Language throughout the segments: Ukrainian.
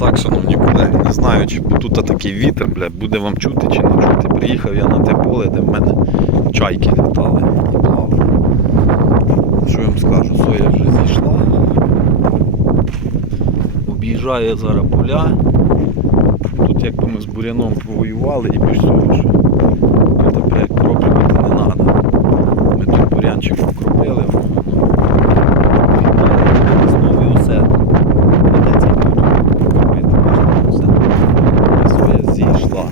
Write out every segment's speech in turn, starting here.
Так, шановні колеги, не знаю, чи тут такий вітер, бля, буде вам чути чи не чути. Приїхав я на те поле, де в мене чайки літали. Що я вам скажу, соя вже зійшла. Об'їжджаю зараз поля. Тут якби ми з буряном повоювали і більш того, що тут кроплювати не треба. Ми тут бурянчик покропили. Знову і усе. Придеться тут покропити, бачите, усе. Соя зійшла.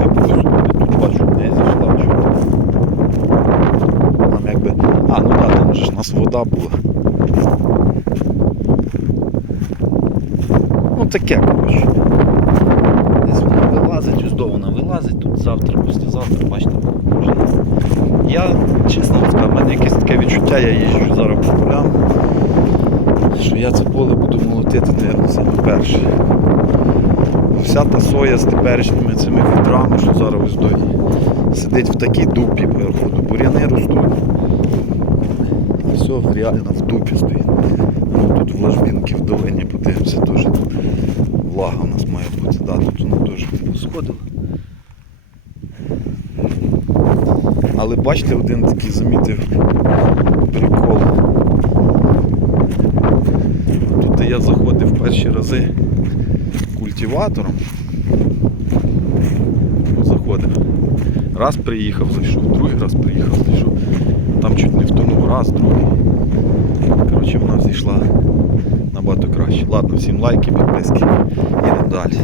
Я просто тут бачу, не зійшла. Чого? Там якби. А, ну так, там же ж у нас вода була. Ну таке, коротше. Десь вона вилазить, ось до вона вилазить, тут завтра, післязавтра, бачите, вже. Я, чесно скажу, в мене якесь таке відчуття, я їжджу зараз по полям, що я це поле буду молотити, мабуть, саме перше. Вся та соя з теперішніми цими вітрами, що зараз ось сидить в такій дупі, походу, буряни ростуть. Все реально в дупі стоїть. Ну, тут в ложбінки в долині подивимося теж. Влага у нас має бути, да, тут воно теж сходило. Але бачите, один такий замітив прикол. Тут я заходив перші рази культиватором. Ну, Заходив. Раз приїхав, зайшов, другий раз приїхав, зайшов. Там чуть не втонув, раз, другий. Зійшла набагато краще. Ладно, всім лайки, підписки. Їдемо далі.